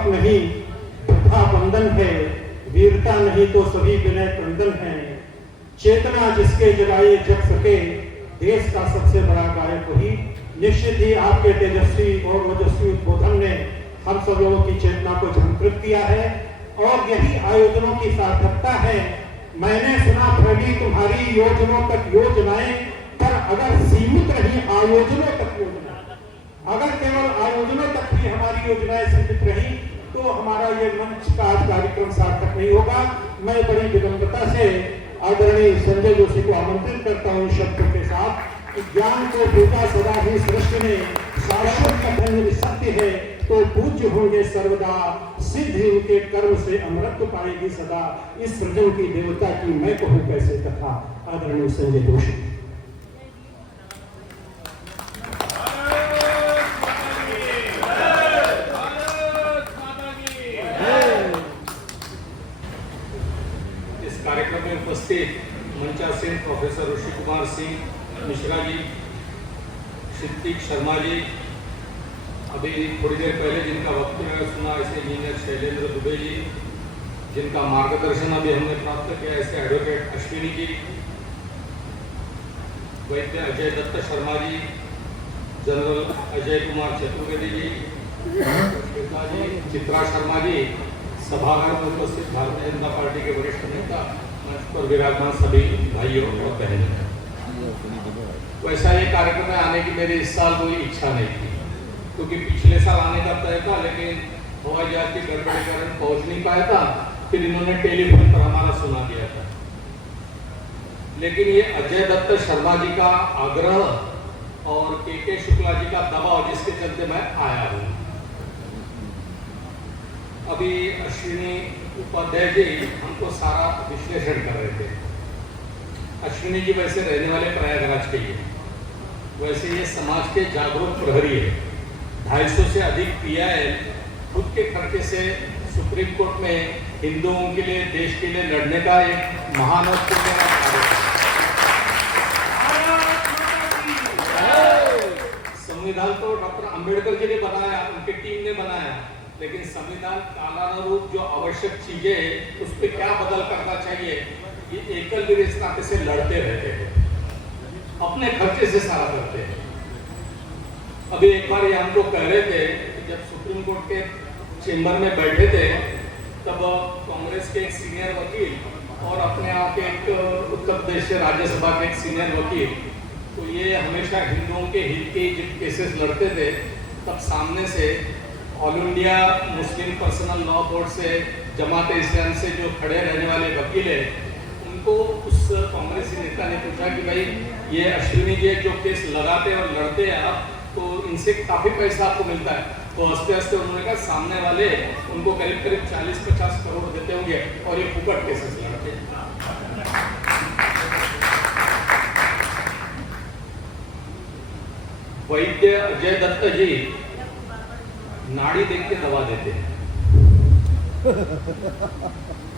दीपक नहीं वृथा बंधन है, वीरता नहीं तो सभी विनय क्रंदन है। चेतना जिसके जगाए जग सके, देश का सबसे बड़ा गायक वही। निश्चित ही आपके तेजस्वी और ओजस्वी उद्बोधन ने हम सब लोगों की चेतना को झंकृत किया है और यही आयोजनों की सार्थकता है। मैंने सुना प्रवी तुम्हारी योजनाओं तक योजनाएं, पर अगर सीमित रही आयोजनों तक योजना, अगर केवल आयोजनों तक ही हमारी योजनाएं सीमित रही तो हमारा ये मंच का आज कार्यक्रम सार्थक नहीं होगा। मैं बड़ी विनम्रता से आदरणीय संजय जोशी को आमंत्रित करता हूं शब्दों के साथ कि ज्ञान को पूजा सदा ही सृष्टि में, शाश्वत कथन सत्य है तो पूज्य होंगे सर्वदा, सिद्ध उनके कर्म से अमृत पाएगी सदा। इस सृजन की देवता की मैं कहूं कैसे कथा। आदरणीय संजय जोशी। इस कार्यक्रम में उपस्थित मंचासीन प्रोफेसर ऋषि कुमार सिंह मिश्रा जी, क्षितिज शर्मा जी, अभी थोड़ी देर पहले जिनका वक्तव्य सुना ऐसे इंजीनियर शैलेंद्र दुबे जी, जिनका मार्गदर्शन अभी हमने प्राप्त किया ऐसे एडवोकेट अश्विनी जी, वैद्य अजय दत्त शर्मा जी, जनरल अजय कुमार चतुर्वेदी जी, श्वेता जी, चित्रा शर्मा जी, सभागार में उपस्थित भारतीय जनता पार्टी के वरिष्ठ नेता, मंच पर विराजमान सभी भाइयों और बहनों। वैसा ये कार्यक्रम में आने की मेरी इस साल कोई इच्छा नहीं थी, क्योंकि पिछले साल आने का तय था, लेकिन हवाई जहाज की गड़बड़ी के कारण पहुंच नहीं पाया था। फिर इन्होंने टेलीफोन पर हमारा सुना दिया था। लेकिन ये अजय दत्त शर्मा जी का आग्रह और के शुक्ला जी का दबाव, जिसके चलते मैं आया हूँ। अभी अश्विनी उपाध्याय जी हमको सारा विश्लेषण कर रहे थे। अश्विनी जी वैसे रहने वाले प्रयागराज के ही हैं, वैसे ये समाज के जागरूक प्रहरी है। 250 से अधिक पीआईएल खुद के खर्चे से सुप्रीम कोर्ट में हिंदुओं के लिए, देश के लिए लड़ने का एक महान और संविधान तो डॉक्टर अंबेडकर जी ने बनाया, उनकी टीम ने बनाया, लेकिन संविधान कालानुरूप जो आवश्यक चीजें हैं उस पर क्या बदल करना चाहिए, ये एकल वीर नाते से लड़ते रहते हैं, अपने खर्चे से सारा करते हैं। अभी एक बार ये हमको कह रहे थे कि जब सुप्रीम कोर्ट के चेंबर में बैठे थे तब कांग्रेस के एक सीनियर वकील और अपने यहाँ के एक उत्तर प्रदेश से राज्यसभा के एक सीनियर वकील, तो ये हमेशा हिंदुओं के हित के जब केसेस लड़ते थे तब सामने से all India Muslim personal law board से, जमात इस्लाम से जो खड़े रहने वाले वकील है, उनको उस कांग्रेसी नेता ने पूछा कि भाई ये अश्विनी जी जो केस लगाते और लड़ते हैं आप, तो इनसे काफी पैसा आपको मिलता है। तो हंसते हंसते उन्होंने कहा सामने वाले उनको करीब करीब 40-50 करोड़ देते होंगे और ये फुकट केसेस लड़ते हैं। वैद्य अजय दत्त जी नाड़ी देख के दवा देते हैं।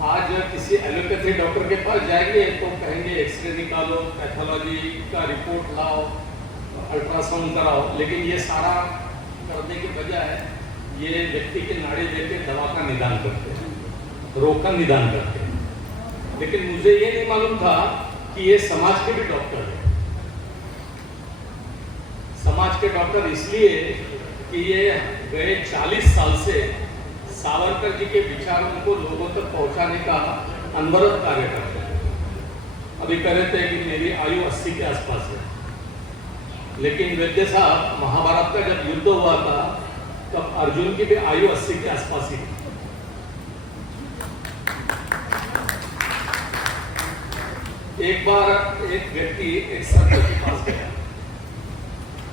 आज किसी एलोपैथी डॉक्टर के पास जाएंगे तो कहेंगे एक्सरे निकालो, पैथोलॉजी का रिपोर्ट लाओ, अल्ट्रासाउंड कराओ, लेकिन ये सारा करने की बजाय ये व्यक्ति की नाड़ी देख के दवा का निदान करते हैं, रोग का निदान करते हैं। लेकिन मुझे ये नहीं मालूम था कि ये समाज के भी डॉक्टर हैं। समाज के डॉक्टर इसलिए कि ये गए 40 साल से सावरकर जी के विचारों को लोगों तक पहुंचाने का अनवरत कार्य करते हैं। अभी कह रहे थे कि मेरी आयु 80 के आसपास है, लेकिन वैद्य साहब महाभारत का जब युद्ध हुआ था तब अर्जुन की भी आयु 80 के आसपास ही थी। एक बार एक व्यक्ति एक संत के पास गया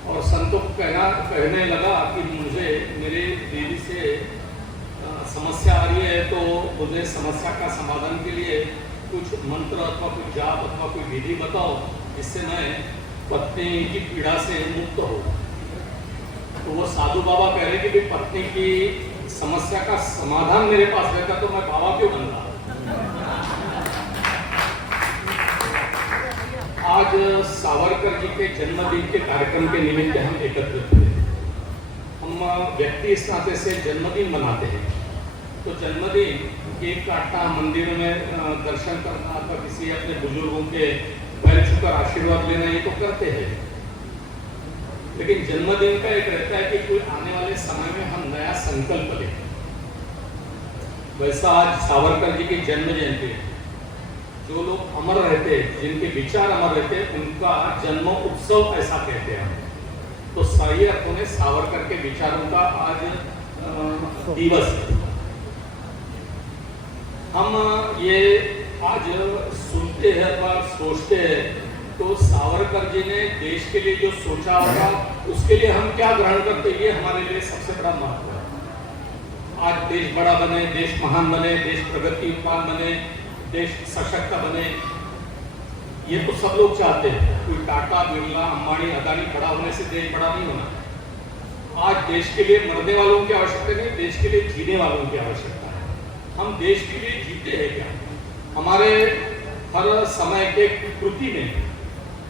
और संतों को कहने लगा कि मुझे मेरी दीदी से समस्या आ रही है, तो मुझे समस्या का समाधान के लिए कुछ मंत्र अथवा कुछ जाप अथवा कोई विधि बताओ जिससे मैं पत्नी की पीड़ा से मुक्त हो। तो वो साधु बाबा कह रहे कि पत्नी की समस्या का समाधान मेरे पास रहता तो मैं बाबा क्यों बन रहा। आज सावरकर जी के जन्मदिन के कार्यक्रम के निमित्त हम एकत्रित हुए। हम व्यक्ति इस नाते से जन्मदिन मनाते हैं तो जन्मदिन केक काटना, मंदिर में दर्शन करना अथवा किसी अपने बुजुर्गों के पैर छूकर आशीर्वाद लेना, ये तो करते हैं। लेकिन जन्मदिन का एक रहता है कि कोई आने वाले समय में हम नया संकल्प लें। वैसा आज सावरकर जी की जन्म जयंती है। जो लोग अमर रहते, जिनके विचार अमर रहते, उनका जन्म उत्सव ऐसा कहते हैं। तो सही अर्थों में सावरकर के विचारों का आज दिवस है। हम ये आज सुनते हैं और सोचते हैं, तो सावरकर जी ने देश के लिए जो सोचा होगा उसके लिए हम क्या ग्रहण करते, ये हमारे लिए सबसे बड़ा महत्व है। आज देश बड़ा बने, देश महान बने, देश प्रगतिवान बने, देश सशक्त बने, ये तो सब लोग चाहते हैं। कोई टाटा, बिरला, अंबानी, अदानी बड़ा होने से देश बड़ा नहीं होना। आज देश के लिए मरने वालों की आवश्यकता नहीं, देश के लिए जीने वालों की आवश्यकता है। हम देश के लिए जीते हैं क्या? हमारे हर समय के कृति में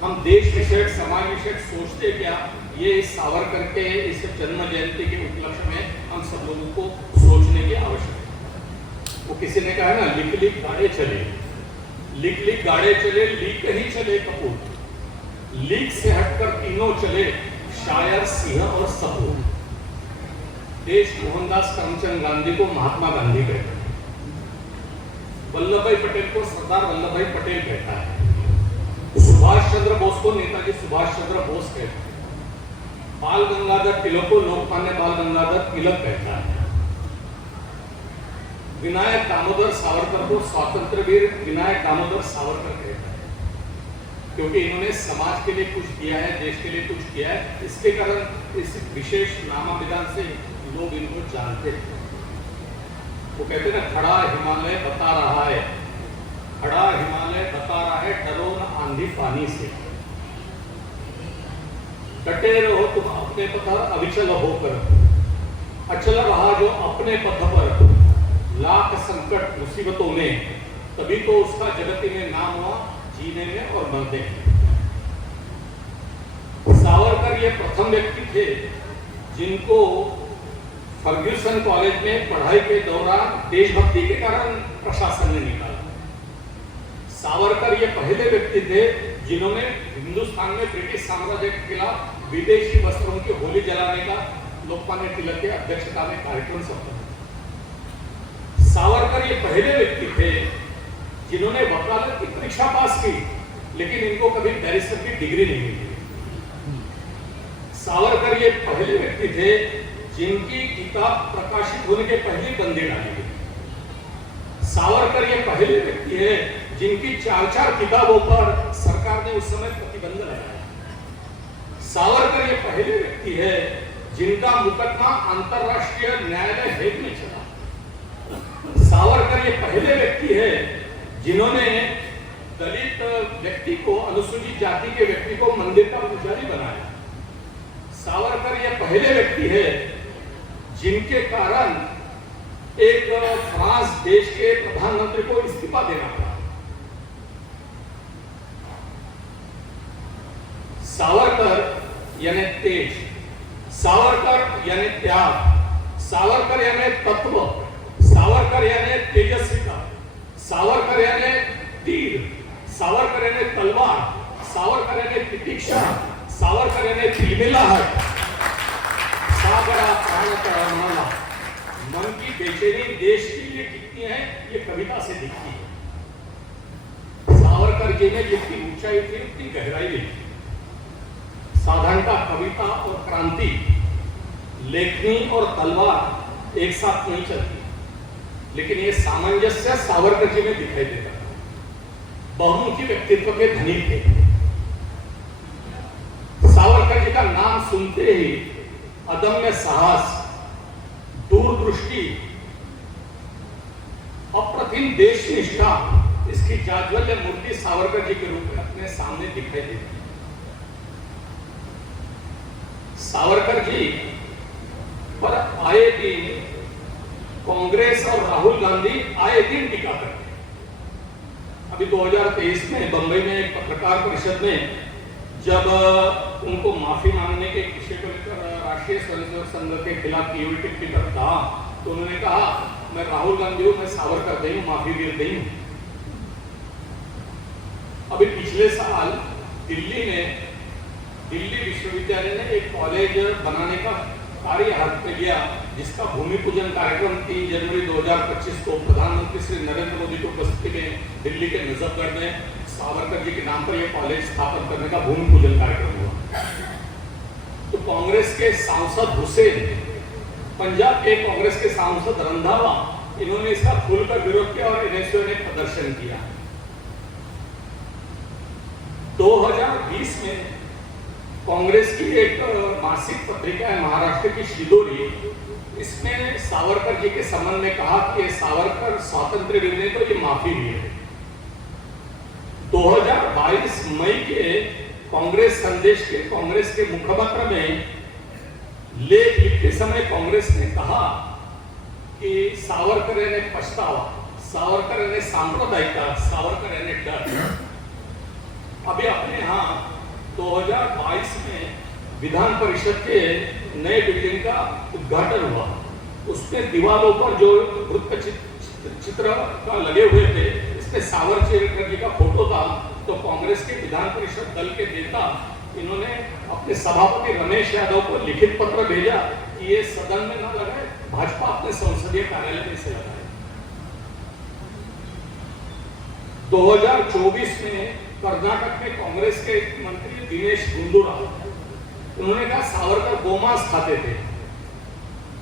हम देश विषयक, समाज विषयक सोचते क्या? ये सावरकर के इस जन्म जयंती के उपलक्ष्य में हम सब लोगों को सोचने की आवश्यकता है। वो किसी ने कहा है ना, लिख लिख गाड़े चले, लिख लिख गाड़े चले, लीक ही चले कपूर, लीक से हटकर तीनों चले, शायर, सिंह और सपूत। देश मोहनदास करमचंद गांधी को महात्मा गांधी कहते हैं, वल्लभ भाई पटेल को सरदार वल्लभ भाई पटेल कहता है, सुभाष चंद्र बोस को नेताजी सुभाष चंद्र बोस कहते हैं, बाल गंगाधर तिलक को लोकमान्य बाल गंगाधर तिलक कहता है, विनायक दामोदर सावरकर को स्वतंत्र वीर विनायक दामोदर सावरकर कहता है, क्योंकि इन्होंने समाज के लिए कुछ किया है, देश के लिए कुछ किया है। इसके कारण इस विशेष नामाभिधान से लोग इनको जानते हैं। वो कहते हैं ना, खड़ा हिमालय बता रहा है, खड़ा हिमालय बता रहा है, डरो न आंधी पानी से, डटे रहो तुम अपने पथ अविचल होकर, अचल रहा जो अपने पथ पर, लाख संकट मुसीबतों में, तभी तो उसका जगत में नाम हुआ, जीने में और मरने में। सावरकर ये प्रथम व्यक्ति थे जिनको फर्ग्यूसन कॉलेज में पढ़ाई के दौरान देशभक्ति के कारण प्रशासन ने निकाला। सावरकर ये पहले व्यक्ति थे जिन्होंने हिंदुस्तान में ब्रिटिश साम्राज्य के खिलाफ विदेशी वस्त्रों की होली जलाने का लोकमान्य तिलक की अध्यक्षता में कार्यक्रम संपन्न। सावरकर ये पहले व्यक्ति थे जिन्होंने वकालत की परीक्षा पास की, लेकिन इनको कभी बैरिस्टर की डिग्री नहीं मिली। सावरकर ये पहले व्यक्ति थे जिनकी किताब प्रकाशित होने के पहले बंदी डाली गई। सावरकर ये पहले व्यक्ति है जिनकी 4-4 किताबों पर सरकार ने उस समय प्रतिबंध लगाया। सावरकर ये पहले व्यक्ति है जिनका मुकदमा अंतरराष्ट्रीय न्यायालय हेग में चला। सावरकर ये पहले व्यक्ति है जिन्होंने दलित व्यक्ति को, अनुसूचित जाति के व्यक्ति को मंदिर का पुजारी बनाया। सावरकर ये पहले व्यक्ति है जिनके कारण एक फ्रांस देश के प्रधानमंत्री को इस्तीफा देना पड़ा। सावरकर यानी तेज, सावरकर यानी त्याग, सावरकर यानी तत्व, सावरकर यानी तेजस्विता, सावरकर यानी तीर, सावरकर यानी तलवार, सावरकर यानी तितिक्षा, सावरकर यानी तिलमिलाहट, सागरा प्राण तड़मड़ा, मन की बेचैनी देश के लिए कितनी है ये कविता से दिखती है। सावरकर जी ने जितनी ऊंचाई थी उतनी गहराई भी थी। साधारणता कविता और क्रांति, लेखनी और तलवार एक साथ नहीं चलती, लेकिन ये सामंजस्य सावरकर जी में दिखाई देता है। बहुमुखी व्यक्तित्व के धनी थे। सावरकर जी का नाम सुनते ही अदम्य साहस, दूरदृष्टि, अप्रतिम देश निष्ठा, इसकी जाज्वल्य मूर्ति सावरकर जी के रूप में अपने सामने दिखाई देती है। सावरकर जी पर आए दिन कांग्रेस और राहुल गांधी आए दिन टीका करते हैं। अभी 2023 में बंबई में एक पत्रकार परिषद में जब उनको माफी मांगने के विषय को लेकर राष्ट्रीय स्वयंसेवक संघ के खिलाफ की हुई टिप्पणी पर कहा, तो उन्होंने कहा मैं राहुल गांधी हूँ, मैं सावरकर नहीं हूँ, माफी वीर नहीं हूँ। अभी पिछले साल दिल्ली में दिल्ली विश्वविद्यालय ने एक कॉलेज बनाने का कार्य हाथ में लिया, जिसका भूमि पूजन कार्यक्रम 3 जनवरी 2025 को प्रधानमंत्री श्री नरेंद्र मोदी की उपस्थिति में दिल्ली के नजफगढ़ में सावरकर जी के नाम पर यह कॉलेज स्थापन करने का भूमि पूजन कार्यक्रम हुआ। तो कांग्रेस के सांसद हुसैन, पंजाब के कांग्रेस के सांसद रंधावा, इन्होंने इसका खुलकर विरोध किया और एनएसयू ने प्रदर्शन किया। 2020 में कांग्रेस की एक मासिक पत्रिका है महाराष्ट्र की शिदोरी, इसमें सावरकर जी के संबंध में कहा कि सावरकर स्वातंत्र्य वीर ने तो ये माफी वीर है। 2022 मई के कांग्रेस संदेश के कांग्रेस के मुखपत्र में लेख लिखते समय कांग्रेस ने कहा कि सावरकर ने पछतावा, सावरकर ने सांप्रदायिकता, सावरकर ने डर। अभी अपने यहाँ 2022 में विधान परिषद के नए बिल्डिंग का उद्घाटन हुआ। उसमें दीवारों पर जो वृत्त चित्र का लगे हुए थे, इसमें सावरकर जी का फोटो था। तो कांग्रेस के विधान परिषद दल के नेता, इन्होंने अपने सभापति रमेश यादव को लिखित पत्र भेजा कि ये सदन में ना लगाए, भाजपा अपने संसदीय कार्यालय में से लगाए। 2024 में कर्नाटक में कांग्रेस के मंत्री दिनेश गुंडूराव, उन्होंने कहा सावरकर गोमांस खाते थे,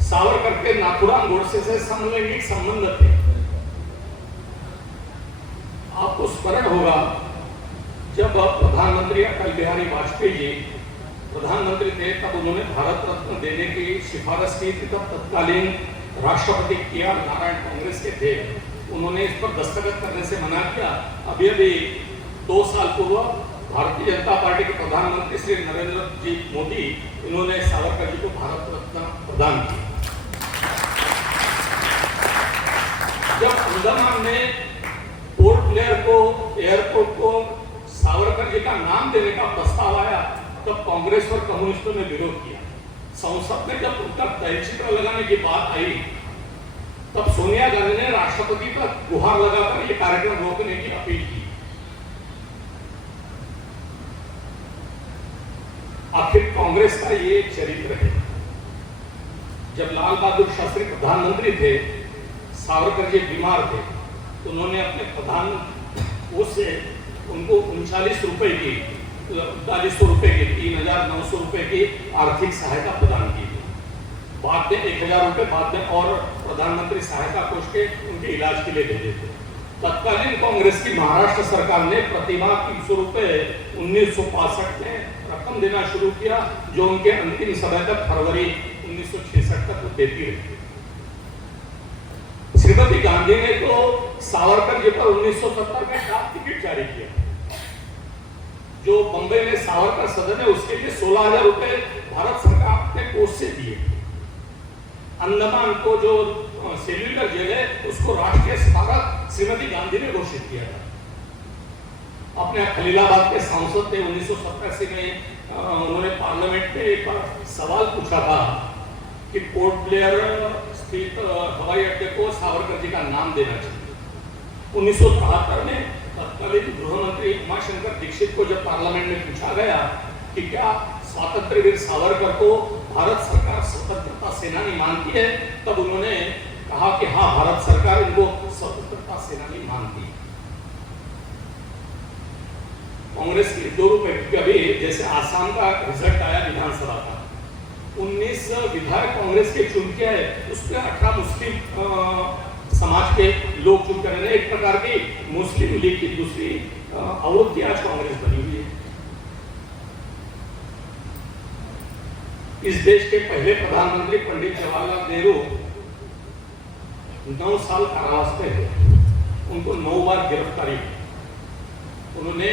सावरकर के नाथुराम गोडसे से समलैंगिक संबंध थे। आपको स्मरण होगा जब प्रधानमंत्री अटल बिहारी वाजपेयी जी प्रधानमंत्री थे, तब उन्होंने भारत रत्न देने की सिफारिश की थी। तब तत्कालीन राष्ट्रपति के.आर. नारायण कांग्रेस के थे, उन्होंने इस पर दस्तखत करने से मना किया। अभी 2 साल पूर्व भारतीय जनता पार्टी के प्रधानमंत्री श्री नरेंद्र जी मोदी, इन्होंने सावरकर जी को भारत रत्न प्रदान किया। जब अंडमान में पोर्ट ब्लेयर को, एयरपोर्ट को सावरकर जी का नाम देने का प्रस्ताव आया, तब कांग्रेस और कम्युनिस्टों ने विरोध किया। संसद में जब उनका तैलचित्र लगाने की बात आई, तब सोनिया गांधी ने राष्ट्रपति पर गुहार लगाकर यह कार्यक्रम रोकने की अपील की। आखिर कांग्रेस का ये चरित्र है। जब लाल बहादुर शास्त्री प्रधानमंत्री थे, सावरकर जी बीमार थे, तो उन्होंने अपने प्रधान उससे उनको 39 रुपए की 3900 रुपए की 3900 रुपए की आर्थिक सहायता प्रदान की। बाद में 1000 रुपए बाद में और प्रधानमंत्री सहायता कोष के उनके इलाज के लिए भेजे थे। तत्कालीन कांग्रेस की महाराष्ट्र सरकार ने प्रतिमाह 300 रुपए 1965 में रकम देना शुरू किया, जो उनके अंतिम समय तक फरवरी 1966 तक देती रही। श्रीमती गांधी ने तो सावरकर जी पर 1970 में डाक टिकट जारी किया। जो बंबई में सावरकर सदन है, उसके लिए 16,000 रुपए भारत सरकार ने कोष से दिए। अंडमान को जो सेल्युलर जेल है, उसको राष्ट्रीय स्मारक श्रीमती गांधी ने घोषित किया था। अपने खलीलाबाद के सांसद थे, 1987 में उन्होंने पार्लियामेंट में एक बार सवाल पूछा था कि पोर्ट ब्लेयर स्थित हवाई अड्डे को सावरकर जी का नाम देना चाहिए। 1973 में तत्कालीन गृह मंत्री उमाशंकर दीक्षित को जब पार्लियामेंट में पूछा गया कि क्या स्वातंत्र्य वीर सावरकर को भारत सरकार स्वतंत्रता सेनानी मानती है, तब उन्होंने कहा कि हाँ, भारत सरकार इनको स्वतंत्रता सेनानी मानती है। कांग्रेस की 2 रुपए कभी, जैसे आसाम का रिजल्ट आया विधानसभा का, 19 विधायक कांग्रेस के चुन के आए, उसमें 18 मुस्लिम समाज के लोग चुन कर, एक प्रकार की मुस्लिम लीग की दूसरी आवृत्ति आज कांग्रेस बनी हुई है। इस देश के पहले प्रधानमंत्री पंडित जवाहरलाल नेहरू 9 साल कारावास में थे। उनको 9 बार गिरफ्तारी हुई। उन्होंने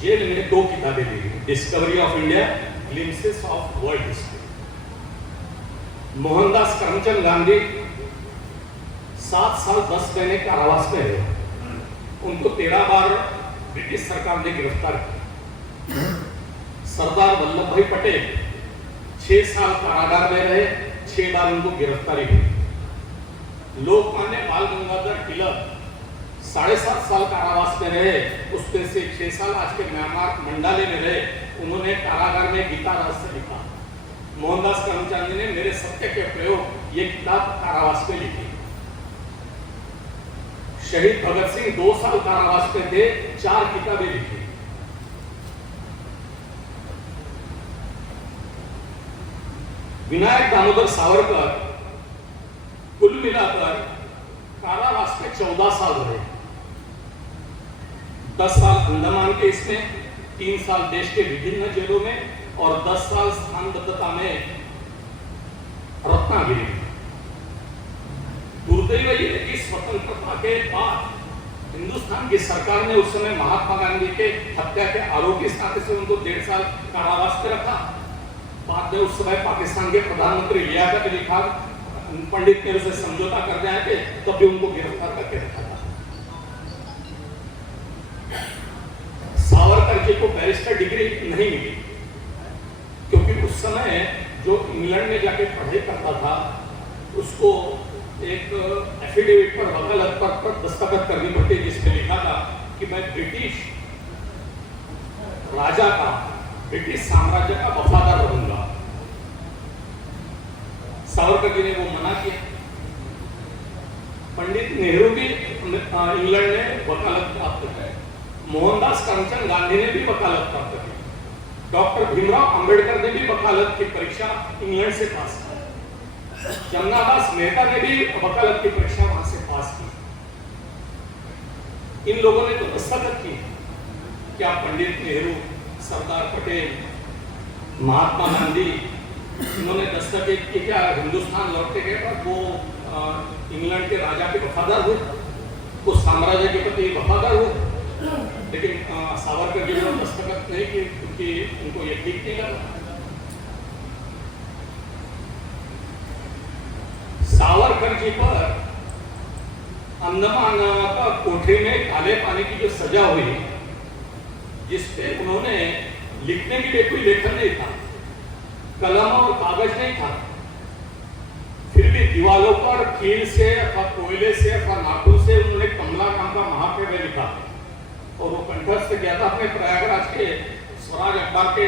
जेल में 2 किताबें दी, discovery of India, glimpses of world history. Mohandas Karamchand Gandhi 7 साल 10 महीने कारावास में रहे। उनको 13 बार ब्रिटिश सरकार ने गिरफ्तार किया। सरदार वल्लभ भाई पटेल 6 साल कारागार में रहे, 6 बार उनको गिरफ्तारी हुई। लोकमान्य बाल गंगाधर तिलक 7.5 साल कारावास में रहे, उसमें से 6 साल आज के म्यांमार मंडाले में रहे। उन्होंने कारागार में गीता रहस्य लिखा। मोहनदास करमचंद ने मेरे सत्य के प्रयोग ये किताब कारावास में लिखी। शहीद भगत सिंह 2 साल कारावास में थे, 4 किताबें लिखी। विनायक दामोदर सावरकर कुल मिलाकर कारावास में 14 साल रहे। 10 साल अंडमान के इसमें, 3 साल देश के विभिन्न जेलों में और 10 साल स्थानबद्धता में रत्नागिरी में। दुर्दैव ये है कि स्वतंत्रता के बाद हिंदुस्तान की सरकार ने उस समय महात्मा गांधी के हत्या के आरोप के नाते से उनको 1.5 साल कारावास में रखा। बाद में उस समय पाकिस्तान के प्रधानमंत्री लियाकत अली खान पंडित नेहरू से समझौता कर रहे थे, तब भी उनको गिरफ्तार करके रखा था। सावरकर जी को बैरिस्टर डिग्री नहीं मिली, क्योंकि उस समय जो इंग्लैंड में जाके पढ़ाई करता था उसको एक एफिडेविट पर वकालत पर दस्तखत करनी पड़ती, जिसमें लिखा था कि मैं ब्रिटिश राजा का, ब्रिटिश साम्राज्य का वफादार रहूंगा। सावरकर जी ने वो मना किया। पंडित नेहरू भी इंग्लैंड में वकालत प्राप्त है। मोहनदास करमचंद गांधी ने भी वकालत प्राप्त की। डॉक्टर भीमराव अंबेडकर ने भी वकालत की परीक्षा इंग्लैंड से पास की। जमनादास मेहता ने भी वकालत की परीक्षा वहां से पास की। इन लोगों ने तो दस्तखत की। क्या पंडित नेहरू, सरदार पटेल, महात्मा गांधी, इन्होंने दस्तखत की? क्या हिंदुस्तान लौटने के बाद वो इंग्लैंड के राजा के वफादार हुए, उस साम्राज्य के प्रति वफादार हुए? लेकिन सावरकर जी ने दस्तखत नहीं की, क्योंकि उनको ये ठीक नहीं लगा। सावरकर जी पर अंडमान का कोठरी में काले पानी की जो सजा हुई, जिसपे उन्होंने लिखने के लिए कोई लेखन नहीं था, कलम और कागज नहीं था, फिर भी दीवारों पर कील से अथवा कोयले से अथवा नाखून से उन्होंने कमला नाम का महाकाव्य लिखा और वो कंठस्थ किया था अपने प्रयागराज के स्वराज अखबार के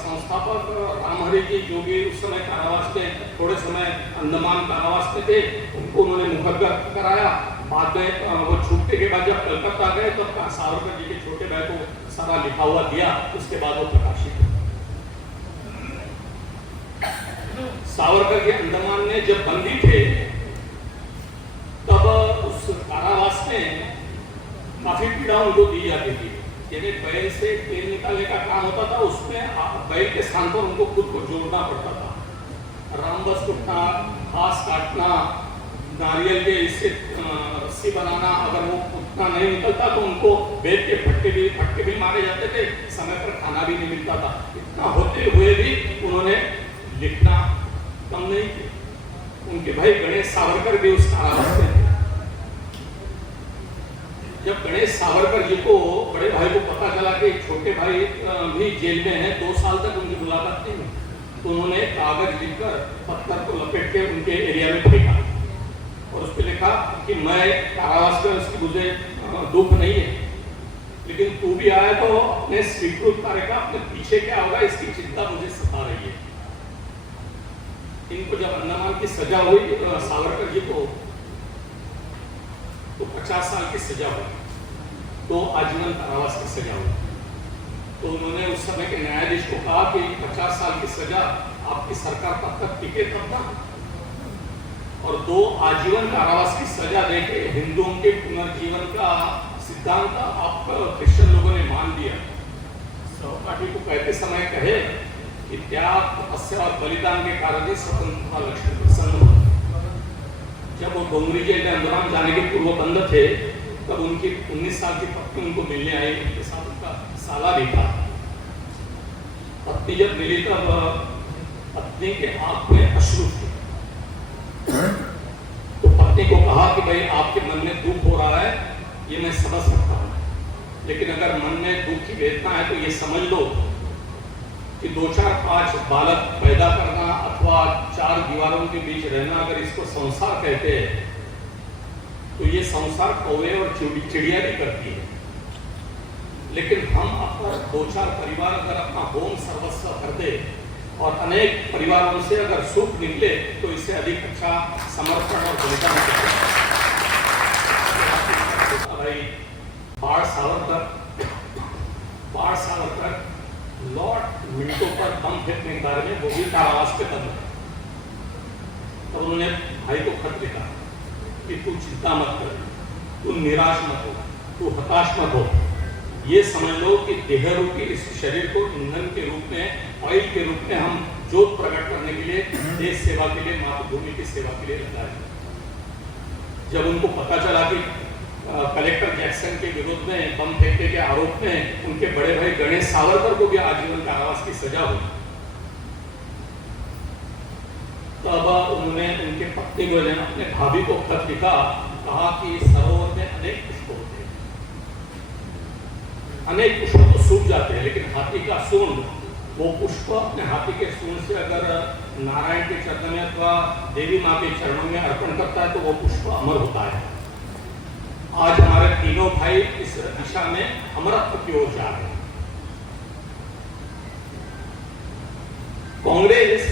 संस्थापक रामहरि जी, जो भी उस समय कारावास में, थोड़े समय अंडमान कारावास में थे, उनको उन्होंने मुखग्रस्त कराया। बाद में वो छूटने के बाद जब कलकत्ता गए तब तो सावरकर जी के छोटे भाई को सारा लिखा हुआ दिया, उसके बाद वो प्रकाशित। सावरकर जी अंडमान में जब बंदी थे तब उस कारावास में काफी पीड़ा उनको दी जाती थी। यानी बैल से तेल निकालने का काम होता था, उसमें बैल के स्थान पर उनको खुद को जोड़ना पड़ता था। रामबस कुटना, घास काटना, नारियल के इससे रस्सी बनाना, अगर वो उतना नहीं निकलता तो उनको बेच के फटके भी मारे जाते थे। समय पर खाना भी नहीं मिलता था। इतना होते हुए भी उन्होंने लिखना कम नहीं किया। उनके भाई गणेश सावरकर भी उस कारावास में थे। जब गणेश सावरकर जी को, बड़े भाई को पता चला कि छोटे भाई भी जेल में हैं, 2 साल तक उनकी मुलाकात नहीं हुई, तो उन्होंने कागज लिखकर पत्थर को लपेट के उनके एरिया में फेंका और उस पर लिखा कि मैं कारावास में, उसकी मुझे दुख नहीं है, लेकिन तू भी आया तो अपने स्वीकृत कार्य का अपने पीछे क्या होगा इसकी चिंता मुझे सता रही है। इनको जब अंडमान की सजा हुई सावरकर जी को, तो 50 साल की सजा हुई, तो आजीवन कारावास की सजा हुई। तो उन्होंने उस समय के न्यायाधीश को कहा कि 50 साल की सजा आपकी सरकार तब तक टिके तब ना, और 2 आजीवन कारावास की सजा देके हिंदुओं के पुनर्जीवन का सिद्धांत आप क्रिश्चियन लोगों ने मान लिया। सहपाठी को कहते समय कहे कि त्याग, तपस्या और बलिदान के कारण ही स्वतंत्रता लक्ष्मी प्रसन्न हुआ। जब वो डोंगरी जेल में अंडमान जाने के पूर्व बंद थे, तब उनकी 19 साल की पत्नी उनको मिलने आई। उनके साथ उनका साला भी था। पत्नी जब मिली तब पत्नी के आंख में अश्रु थे। तो पत्नी को कहा कि भाई आपके मन में दुख हो रहा है, ये मैं समझ सकता हूँ, लेकिन अगर मन में दुख की वेदना है तो ये समझ लो कि 2, 4, 5 बालक पैदा करना अथवा 4 दीवारों के बीच रहना, अगर इसको संसार कहते हैं तो ये संसार कौवे और चिड़िया भी करती है। लेकिन हम अपना 2-4 परिवार अगर अपना होम सर्वस्व कर दे और अनेक परिवारों से अगर सुख निकले तो इससे अधिक अच्छा समर्पण और बलिदान भाई बाढ़ सावरकर लॉर्ड मिंटो पर बम फेंकने के बारे में वो भी कारावास पे बंद है। तब उन्होंने भाई को खत लिखा कि तू चिंता मत कर, तू निराश मत हो, तू हताश मत हो। ये समझ लो कि देह रूपी इस शरीर को ईंधन के रूप में, ऑयल के रूप में हम जोत प्रकट करने के लिए, देश सेवा के लिए, मातृभूमि की सेवा के लिए लगाए। जब उनको पता चला कि कलेक्टर जैक्सन के विरुद्ध में बम फेंकने के आरोप में उनके बड़े भाई गणेश सावरकर को भी आजीवन कारावास की सजा हुई, तब उन्होंने उनके पत्नी को अपने भाभी को खत लिखा, कहा कि सरोवर में अनेक पुष्प होते हैं, अनेक पुष्प तो सूख जाते हैं, लेकिन हाथी का सूंड, वो पुष्प अपने हाथी के सूंड से अगर नारायण के चरणों में अथवा देवी माँ के चरणों में अर्पण करता है तो वो पुष्प अमर होता है। आज हमारे तीनों भाई इस दिशा में अमरत्व की ओर जा रहे हैं। कांग्रेस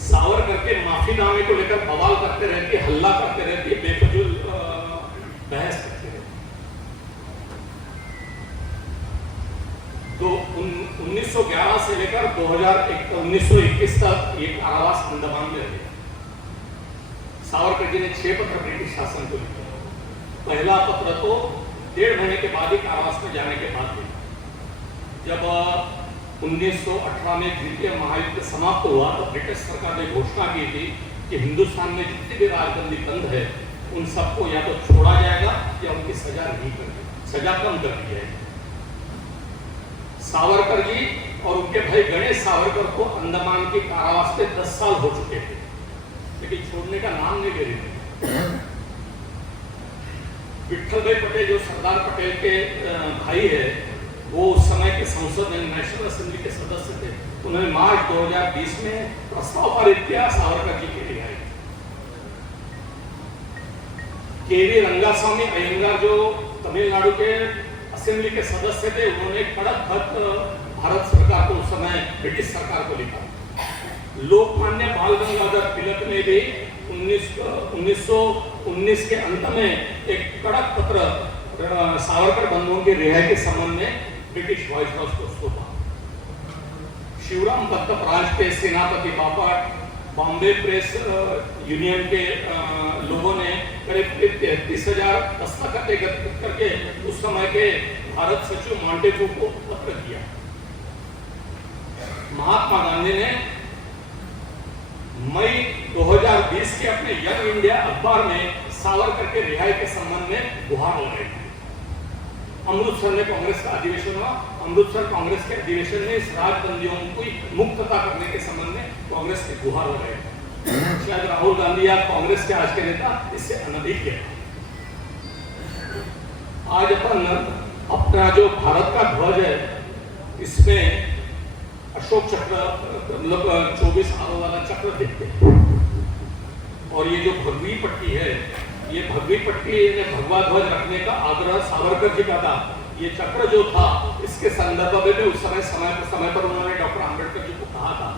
सावरकर के माफीनामे को लेकर बवाल करते रहती है, हल्ला करते रहती है, बेफजूल बहस करते रहती है। तो 1911 से लेकर 1921 तक ये कारावास अंडमान में रहे। सावरकर जी ने 6 पत्र ब्रिटिश शासन को लिखे। पहला पत्र तो 1.5 महीने के बाद ही कारावास में जाने के बाद लिखा। जब 1918 में द्वितीय महायुद्ध समाप्त हुआ तो ब्रिटिश सरकार ने घोषणा की थी कि हिंदुस्तान में जितने भी राजबंदी बंद है उन सबको या तो छोड़ा जाएगा या उनकी सजा नहीं कर दी, सजा कम कर दी जाएगी। सावरकर जी और उनके भाई गणेश सावरकर को अंडमान के कारावास में 10 साल हो चुके थे, लेकिन छोड़ने का नाम नहीं ले रहे थे। विठल भाई पटेल जो सरदार पटेल के भाई है, वो उस समय के संसद में नेशनल असेंबली के सदस्य थे। उन्होंने मार्च 2020 में प्रस्ताव पारित किया सावरकर जी के रिहाई। केवी रंगास्वामी अयंगार जो तमिलनाडु के असेंबली के सदस्य थे, उन्होंने कड़क खत भारत सरकार को, उस समय ब्रिटिश सरकार को लिखा। लोकमान्य बाल गंगाधर तिलक ने भी 1919 के अंत में एक कड़क पत्र सावरकर बंधुओं के रिहाई के संबंध में ब्रिटिश वाइस हाउस को सौंपा। शिवराम दत्त प्रांत के सेनापति बापट, बॉम्बे प्रेस यूनियन के लोगों ने करीब 33,000 दस्तखत एकत्रित करके उस समय के भारत सचिव मॉन्टेगू को पत्र दिया। महात्मा गांधी ने मई 2020 के अपने यंग इंडिया अखबार में सावरकर के रिहाई के संबंध में गुहार लगाई। अमृतसर में कांग्रेस का अधिवेशन हुआ। अमृतसर कांग्रेस के अधिवेशन में इस राजबंदियों को मुक्तता करने के संबंध में कांग्रेस के गुहार लगाए। शायद राहुल गांधी या कांग्रेस के आज के नेता इससे अनभिज्ञ है। आज अपन अपना जो भारत का ध्वज है, इसमें अशोक चक्र, मतलब 24 आरों वाला चक्र देखते हैं। और ये जो भगवी पट्टी है, ये भगवी पट्टी ने भगवा ध्वज रखने का आग्रह सावरकर जी का था। ये चक्र जो था, इसके संदर्भ में उस समय पर उन्होंने डॉक्टर आम्बेडकर जी को कहा था।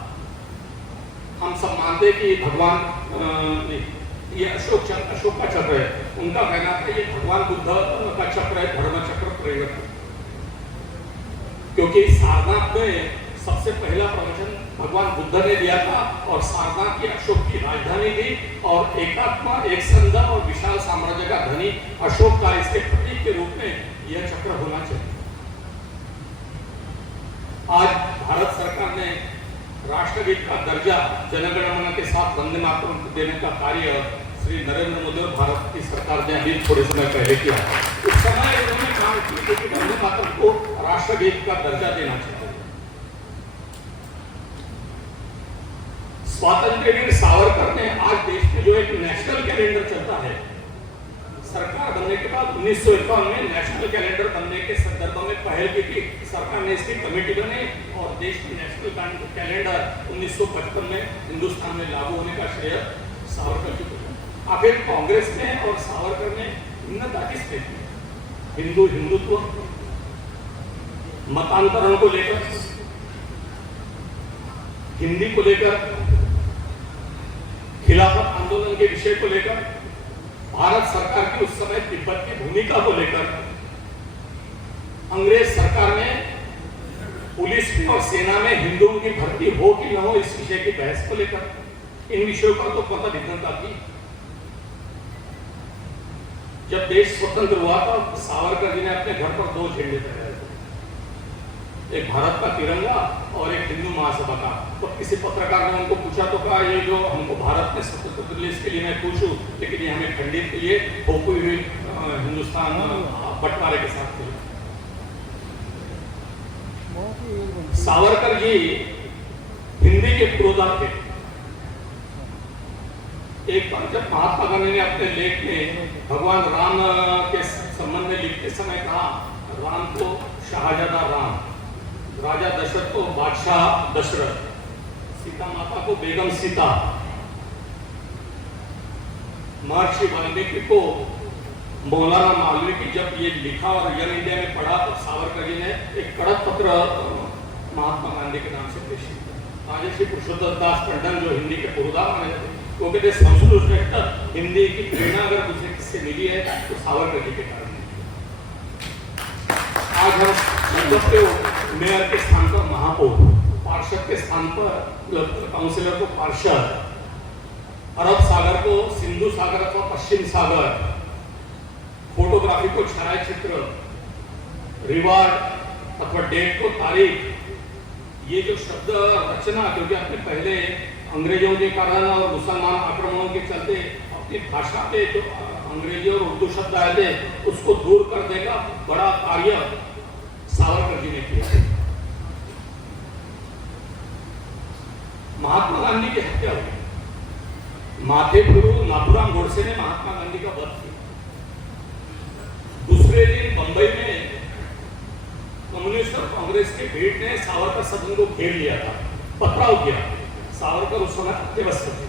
हम सब मानते हैं कि भगवान ये अशोक का चक्र है। उनका कहना था ये भगवान बुद्ध का चक्र है, धर्म चक्र परिवर्तन। क्योंकि सारनाथ में सबसे पहला प्रवचन भगवान बुद्ध ने दिया था और सारनाथ की अशोक की राजधानी थी और एकात्मा, एक संध और विशाल साम्राज्य का धनी अशोक का इसके प्रतीक के रूप में यह चक्र होना चाहिए। आज भारत सरकार ने राष्ट्रगीत का दर्जा जनगण मन के साथ वंदे मातरम देने का कार्य श्री नरेंद्र मोदी और भारत की सरकार ने अभी थोड़े समय पहले किया। उस समय उन्होंने कहा कि वंदे मातरम को राष्ट्रगीत का दर्जा देना चाहिए। स्वातंत्र्य वीर सावरकर ने आज देश में जो एक नेशनल कैलेंडर चलता है, सरकार बनने के बाद 1951 में नेशनल कैलेंडर बनने के संदर्भ में पहल की थी। सरकार ने इसकी कमेटी बनाई और देश की नेशनल कैलेंडर 1955 में हिंदुस्तान में लागू होने का श्रेय सावरकर जी को। आखिर कांग्रेस ने और सावरकर ने भिन्नता किसमें थी? हिंदुत्व, मतांतरण को लेकर, हिंदी को लेकर, खिलाफत आंदोलन के विषय को लेकर, भारत सरकार की उस समय तिब्बत की भूमिका को लेकर, अंग्रेज सरकार में पुलिस में और सेना में हिंदुओं की भर्ती हो कि न हो इस विषय की बहस को लेकर, इन विषयों पर तो पता भिन्नता थी। जब देश स्वतंत्र हुआ तो सावरकर जी ने अपने घर पर 2 झंडे फहराए थे, एक भारत का तिरंगा और एक हिंदू महासभा का। तो किसी पत्रकार ने उनको पूछा तो कहा, ये जो हमको भारत में स्वतंत्र मिले इसके लिए मैं खुश हूँ, लेकिन ये हमें खंडित के लिए होती हुई हिंदुस्तान बंटवारे के साथ थे। सावरकर जी हिंदी के पुरोधा थे। एक बार जब महात्मा गांधी ने अपने लेख में भगवान राम के संबंध में लिखते समय कहा, राम को शाहजादा राम, राजा दशरथ को बादशाह दशरथ, सीता माता को बेगम सीता, महर्षि वाल्मीकि को मौलाना मालवीय। जब ये लिखा और यंग इंडिया में पढ़ा तो सावरकर जी ने एक कड़क पत्र महात्मा गांधी के नाम से प्रेषित किया। राजर्षि पुरुषोत्तम दास टंडन जो हिंदी के पुरोधा माने जाते, वो कहते संस्कृत श्रेष्ठ हिंदी की प्रेरणा अगर मुझे किससे मिली है तो सावरकर जी के कारण। आज हम मतलब के मेयर के स्थान पर महापौर, पार्षद के स्थान पर काउंसिलर को पार्षद, अरब सागर को सिंधु सागर अथवा पश्चिम सागर, फोटोग्राफी को छायाचित्र, रिवार्ड अथवा डेट को तारीख, ये जो शब्द रचना, क्योंकि अपने पहले अंग्रेजों के कारण और मुसलमान आक्रमणों के चलते अपनी भाषा पे जो अंग्रेजी और उर्दू शब्द आए थे उसको दूर करने का बड़ा कार्य सावरकर जी ने किया। महात्मा गांधी की हत्या हुई, माथे गुरु नाथुराम गोडसे ने महात्मा गांधी का वध किया। दूसरे दिन बंबई में कम्युनिस्ट और कांग्रेस के भीड़ ने सावरकर सदन को घेर लिया था, पथराव किया। सावरकर उस समय अत्यवस्थ थे,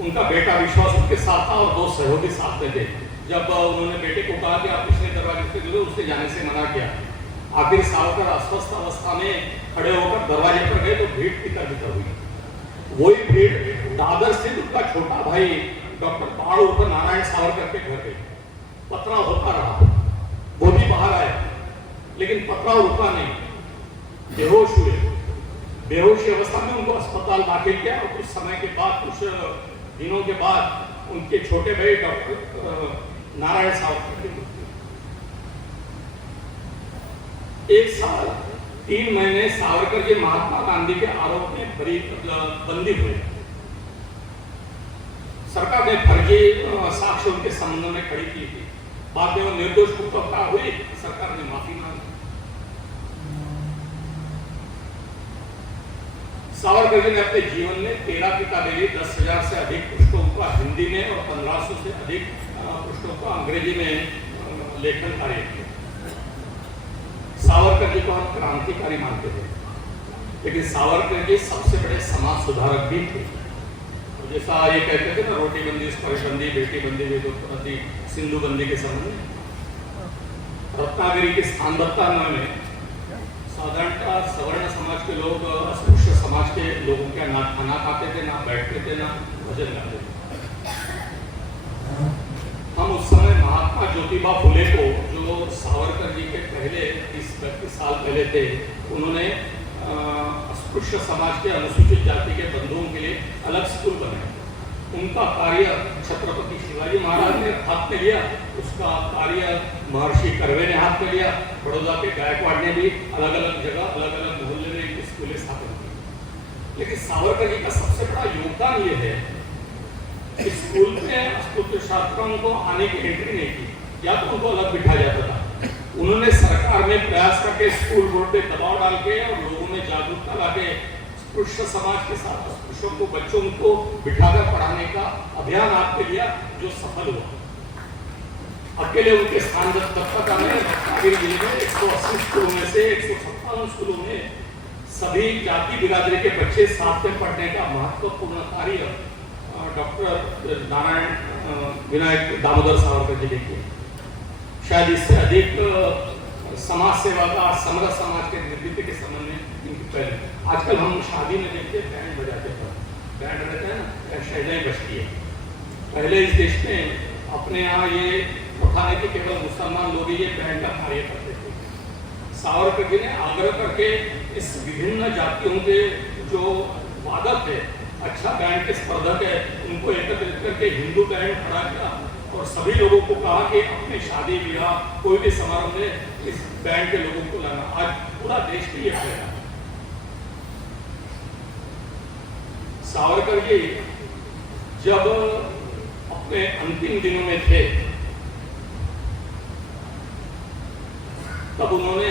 उनका बेटा विश्वास उनके साथ था और 2 सहयोगी साथ में थे। जब उन्होंने बेटे को कहा कि आप पिछले दरवाजे से जुड़े, उससे जाने से मना किया। आखिर सावरकर अस्वस्थ अवस्था में खड़े होकर दरवाजे पर गए तो भीड़ तितर हुई। वही भीड़ दादर से उनका छोटा भाई डॉक्टर पहाड़ उर्फ नारायण सावरकर के घर गए। पथराव होता रहा, वो भी बाहर आए, लेकिन पथराव रुका नहीं, बेहोश हुए। बेहोशी अवस्था में उनको अस्पताल दाखिल किया और कुछ समय के बाद, कुछ दिनों के बाद उनके छोटे भाई डॉक्टर नारायण सावरकर की मृत्यु। 1 साल 3 महीने सावरकर जी महात्मा गांधी के आरोप में बंदी हुए। सरकार ने फर्जी साक्ष्य उनके संबंध में खड़ी की थी। बाद में वो निर्दोष मुक्त हुई, सरकार ने माफी मांगी। सावरकर जी ने अपने जीवन में 13 किताबें ली, 10,000 से अधिक पृष्ठों का हिंदी में और 1500 से अधिक पृष्ठों का अंग्रेजी में लेखन कार्य किया। सावरकर जी को हम क्रांतिकारी मानते थे, लेकिन सावरकर जी सबसे बड़े समाज सुधारक भी थे। जैसा ये कहते थे ना, रोटी बंदी, स्पर्श बंदी, बेटी बंदी, सिंधु बंदी के संबंध। रत्नागिरी के स्थानदत्ता में साधारणतः सवर्ण समाज के लोग अस्पृश्य समाज के लोगों के ना खाना खाते थे, ना बैठते थे, ना भजन गाते थे। हम उस समय महात्मा ज्योतिबा फुले को, जो सावरकर जी के पहले 30-32 साल पहले थे, उन्होंने अस्पृश्य समाज के अनुसूचित जाति के बंधुओं के लिए अलग स्कूल बनाया। उनका कार्य छत्रपति शिवाजी महाराज ने हाथ में लिया, उसका कार्य महर्षि कर्वे ने हाथ में लिया। बड़ौदा के गायकवाड़ ने भी अलग अलग जगह, अलग अलग मोहल्ले में स्कूलें स्थापित की। लेकिन सावरकर जी का सबसे बड़ा योगदान ये है कि स्कूल में अस्पृश्य छात्रों को आने की एंट्री नहीं की, या तो उनको अलग बिठाया जाता था। उन्होंने सरकार में प्रयास करके स्कूल बोर्ड पे दबाव डाल के और लोगों में जागरूकता लाके अस्पृश्य समाज के साथ अस्पृश्यों को, बच्चों को बिठाकर पढ़ाने का अभियान आपके लिया, जो सफल हुआ। अकेले उनके स्थान दत्ता में रत्नागिरी जिले में 180 स्कूलों में से 157 स्कूलों में सभी जाति बिरादरी के बच्चे साथ में पढ़ने का महत्वपूर्ण कार्य डॉक्टर नारायण विनायक दामोदर सावरकर जी लिखी। शायद इससे अधिक समाज सेवा का समरस समाज के निर्मित के संबंध में इनकी पहले आजकल हम शादी में देखते हैं बैंड बजाते हैं, बैंड रहते हैं ना, शहनाई बजती है। पहले इस देश में अपने यहाँ ये प्रथा है कि केवल मुसलमान लोग ही ये बैंड का कार्य करते थे। सावरकर जी ने आग्रह करके इस विभिन्न जातियों के जो वादक है, अच्छा बैंड के स्पर्धक है, उनको एकत्रित करके हिंदू बैंड खड़ा किया और सभी लोगों को कहा कि अपने शादी ब्याह कोई भी समारोह में इस बैंड के लोगों को लाना। आज पूरा देश भी ये फैला। सावरकर जी जब अपने अंतिम दिनों में थे तब उन्होंने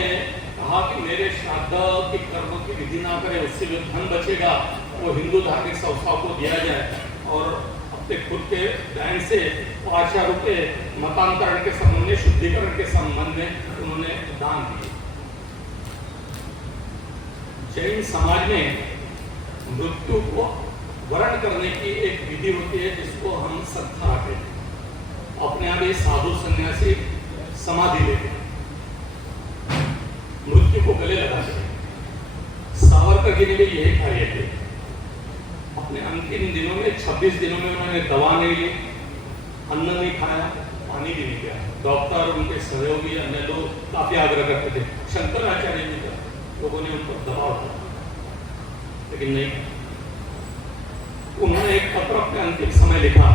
कहा कि मेरे श्राद्ध की कर्म की विधि ना करें, उससे जो धन बचेगा वो हिंदू धार्मिक संस्थाओं को दिया जाए और अपने खुद के बैंक से 5,000 रुपये मतांतरण के संबंध में, शुद्धिकरण के संबंध में उन्होंने दान दिए। जैन समाज में मृत्यु को वर्ण करने की एक विधि होती है जिसको हम सत्था कहते हैं। अपने आप ये साधु सन्यासी समाधि लेते हैं, मृत्यु को गले लगाते हैं। सावरकर जी ने भी यही कार्य किया। अपने अंतिम दिनों में 26 दिनों में उन्होंने दवा नहीं ली, अन्न नहीं खाया, पानी भी नहीं पिया। डॉक्टर, उनके सहयोगी, अन्य लोग काफी आग्रह करते थे। शंकराचार्य जी का लोगों ने उन पर दबाव डाला, लेकिन नहीं। उन्होंने एक पत्र अपने अंतिम समय लिखा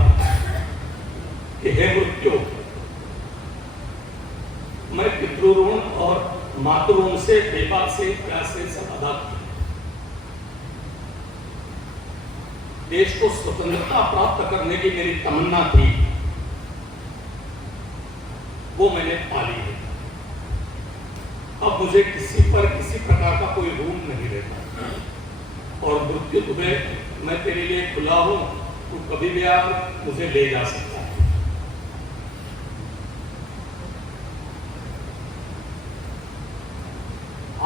कि हे मृत्यु, मैं पितृऋण और मातृऋण से बेबाक से प्यास से सब अदा किया। देश को स्वतंत्रता प्राप्त करने की मेरी तमन्ना थी, वो मैंने पाली है। अब मुझे किसी पर किसी प्रकार का कोई ऋण नहीं रहता और मृत्यु तुम्हें, मैं तेरे लिए खुला हूं, तू कभी भी आ मुझे ले जा सकता है।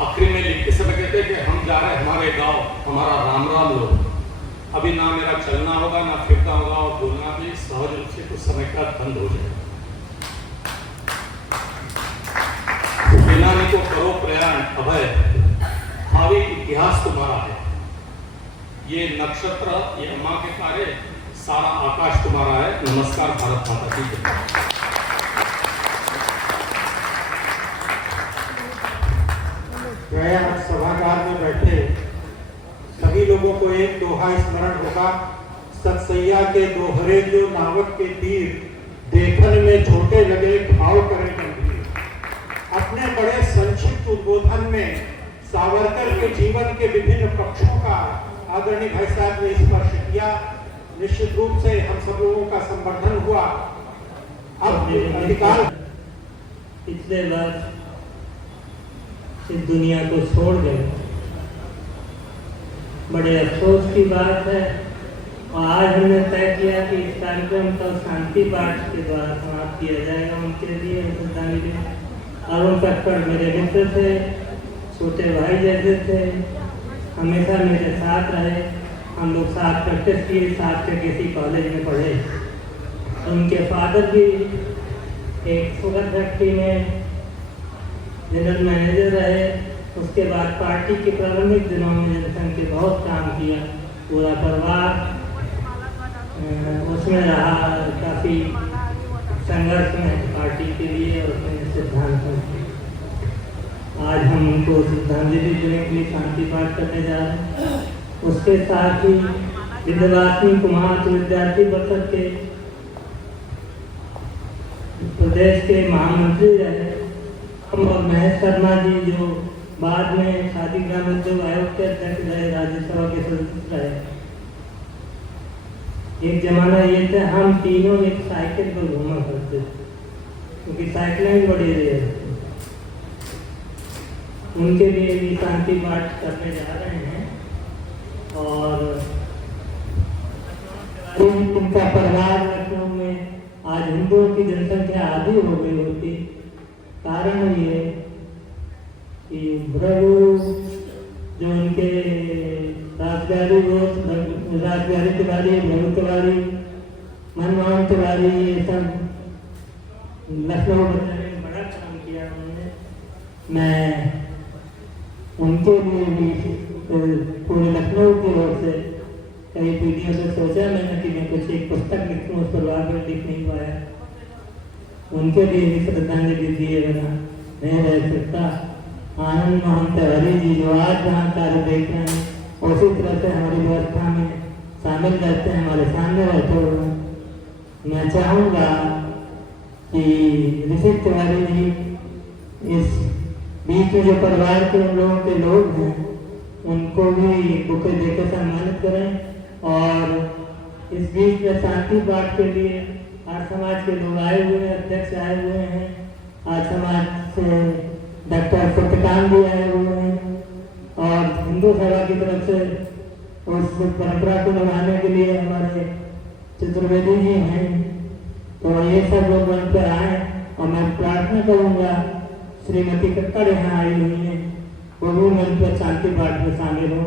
आखिरी में लिखते समय कहते हैं कि हम जा रहे हैं हमारे गांव, हमारा राम राम लो। अभी ना मेरा चलना होगा ना फिरना होगा और बोलना भी सहज रूप से कुछ समय का बंद हो जाएगा। सेनानी को करो प्रयाण अभय, भावी इतिहास तुम्हारा है। ये नक्षत्र, ये माँ के तारे, सारा आकाश तुम्हारा है। नमस्कार भारत माता की जय। प्रयाग सभागार में बैठे सभी लोगों को एक दोहा स्मरण होगा। सतसैया के दोहरे जो नावक के तीर, देखन में छोटे लगे भाव करें गंभीर। अपने बड़े संक्षिप्त उद्बोधन में सावरकर के जीवन के विभिन्न पक्षों का आदरणीय भाई साहब ने स्पर्श किया। निश्चित रूप से हम सब लोगों का संवर्धन हुआ। अब अधिकार पिछले वर्ष इस दुनिया को छोड़ गए, बड़े अफसोस की बात है। और आज हमने तय किया कि इस कार्यक्रम का शांति पाठ के द्वारा समाप्त किया जाएगा। उनके लिए श्रद्धांजलि। अरुण तक्कर मेरे मित्र थे, छोटे भाई जैसे थे, हमेशा मेरे साथ रहे। हम लोग साथ प्रैक्टिस किए, साथ के किसी कॉलेज में पढ़े। उनके फादर भी एक शुगर फैक्ट्री में जनरल मैनेजर रहे। उसके बाद पार्टी के प्रारंभिक दिनों में जनसंघ के बहुत काम किया। पूरा परिवार उसमें रहा, काफ़ी संघर्ष में पार्टी के लिए और अपने सिद्धांतों के। आज हम उनको श्रद्धांजलि देने के लिए शांति पाठ करने जा रहे हैं। उसके साथ ही विद्यावासिनी कुमार विद्यार्थी परिषद के प्रदेश के महामंत्री रहे और महेश शर्मा जी जो बाद में खादी ग्राम उद्योग आयोग के अध्यक्ष रहे, राज्यसभा के सदस्य रहे। एक जमाना ये था हम तीनों एक साइकिल पर घूमा करते थे, क्योंकि साइकिलें भी बड़ी रेयर थी। उनके लिए भी शांति पाठ करने जा रहे हैं और उनका परिवार लखनऊ में आज हिंदुओं की जनसंख्या आधी हो गई होती। कारण ये कि प्रभु जो उनके राजगारी राजबिहारी तिवारी, भगत तिवारी, मनमोहन तिवारी, ये सब लखनऊ बनाने में बड़ा काम किया उन्होंने। मैं उनके लिए भी पूरे लखनऊ की ओर से कई पीढ़ियों से सोचा मैंने कि मैं कुछ एक पुस्तक लिखूं, उस पर बाद में लिख नहीं पाया। उनके लिए भी श्रद्धांजलि दिए बिना नहीं रह सकता। आनंद मोहन तिवारी जी जो आज जहाँ कार्य देख रहे हैं उसी तरह से हमारी व्यवस्था में शामिल रहते हैं, हमारे सामने रहते हुए। मैं चाहूँगा कि ऋषि तिवारी जी इस बीच में जो परिवार के उन लोगों के लोग हैं उनको भी बुके देकर सम्मानित करें। और इस बीच में शांति पाठ के लिए आज समाज के लोग आए हुए हैं, अध्यक्ष आए हुए हैं, आज समाज से डॉक्टर सत्यकांत भी आए हुए हैं और हिंदू सभा की तरफ से उस परंपरा को निभाने के लिए हमारे चतुर्वेदी जी हैं। तो ये सब लोग मन पर आए और मैं प्रार्थना करूँगा श्रीमती कक्कड़ यहाँ आई हुई है, वो भी मन पर शांति पाठ में शामिल हो।